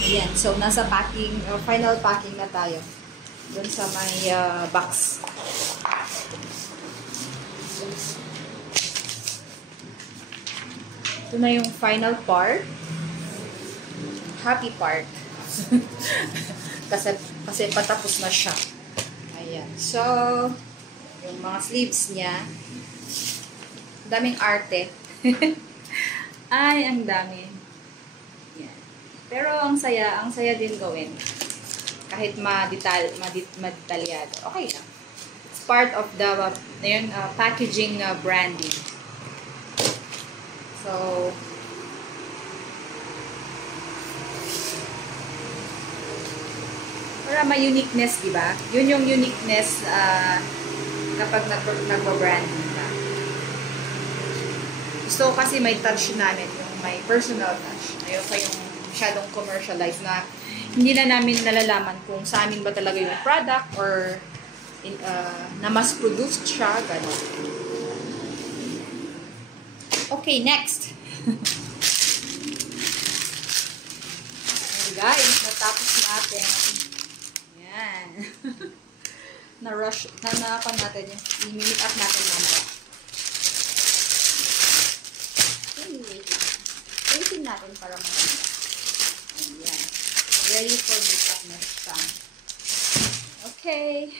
Ayan. So, nasa packing, final packing na tayo. Doon sa may box. Ito na yung final part. Happy part. kasi patapos na siya. Ayan. So, yung mga sleeves niya. Daming arte. Ay, ang dami. Yan. Pero ang saya din gawin. Kahit madetalyado. Okay lang. It's part of the packaging branding. So, para may uniqueness, di ba? Yun yung uniqueness kapag nagba-branding ka. Gusto ko kasi may touch namin, yung may personal touch. Ayoko yung masyadong commercialized na hindi na namin nalalaman kung sa amin ba talaga yung product or na mass produced siya, gano'n. Okay, next. Guys, natapos natin. Yan. Na-rush, na-napan natin yung i-meet up natin mamaya. Waiting natin para maganda. Ayan. Ready for meet up next time. Okay.